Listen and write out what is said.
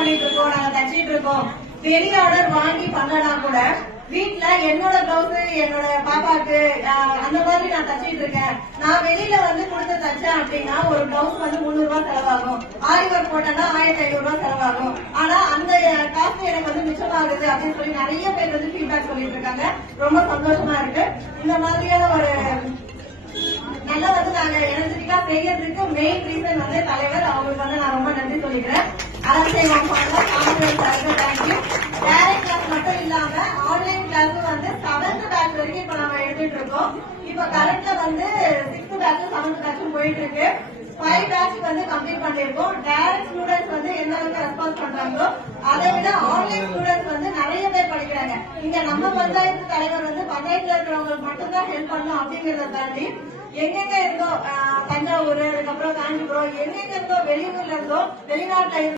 பண்ணிட்டு இருக்கோம், நாங்க தச்சிட்டு இருக்கோம். பெரிய ஆர்டர் வாங்கி பண்ணனா கூட வீட்டுல என்னோட பிளவுஸ் என்னோட பாப்பாக்கு அந்த மாதிரி நான் தச்சிட்டு இருக்கேன். நான் வெளியில வந்து கொடுத்து தச்சேன் அப்படின்னா ஒரு பிளவுஸ் வந்து 300 ரூபாய் செலவாகும். ஆரி ஒர்க் போட்டேன்னா 1500 ரூபாய் செலவாகும். ஆனா அந்த காசு எனக்கு வந்து மிச்சமாகுது அப்படின்னு சொல்லி நிறைய பேர் வந்து ஃபீட்பேக் சொல்லிட்டு இருக்காங்க. ரொம்ப சந்தோஷமா இருக்கு. இந்த மாதிரியான ஒரு நல்லா வந்து நாங்க எனர்ஜெட்டிக்கா செய்யறதுக்கு மெயின் ரீசன் வந்து தலைவர், அவங்களுக்கு வந்து நான் ரொம்ப நன்றி சொல்லிக்கிறேன். டைரக்ட் கிளாஸ் மட்டும் இல்லாம ஆன்லைன் கிளாஸும் வந்து 7th பேட்ச் வரைக்கும் இப்ப நாங்க எடுத்துட்டு இருக்கோம். இப்ப கரண்ட்ல வந்து 6th பேட்ச் 7th பேட்சும் போயிட்டு இருக்கு. 5 பேட்ச் வந்து கம்ப்ளீட் பண்ணிருக்கோம். டைரக்ட் ஸ்டூடெண்ட்ஸ் வந்து எந்த அளவுக்கு ரெஸ்பான்ஸ் பண்றாங்களோ அதை விட ஆன்லைன் ஸ்டூடெண்ட்ஸ் வந்து நிறைய பேர் படிக்கிறாங்க. இங்க நம்ம பஞ்சாயத்து தலைவர் வந்து பஞ்சாயத்துல இருக்கிறவங்களுக்கு மட்டும்தான் ஹெல்ப் பண்ணணும் அப்படிங்கறத தாண்டி எங்கெங்க இருந்தோ தஞ்சாவூர், அதுக்கப்புறம் காஞ்சிபுரம், எங்கெங்க இருந்தோ வெளியூர்ல இருந்தோ வெளிநாட்டுல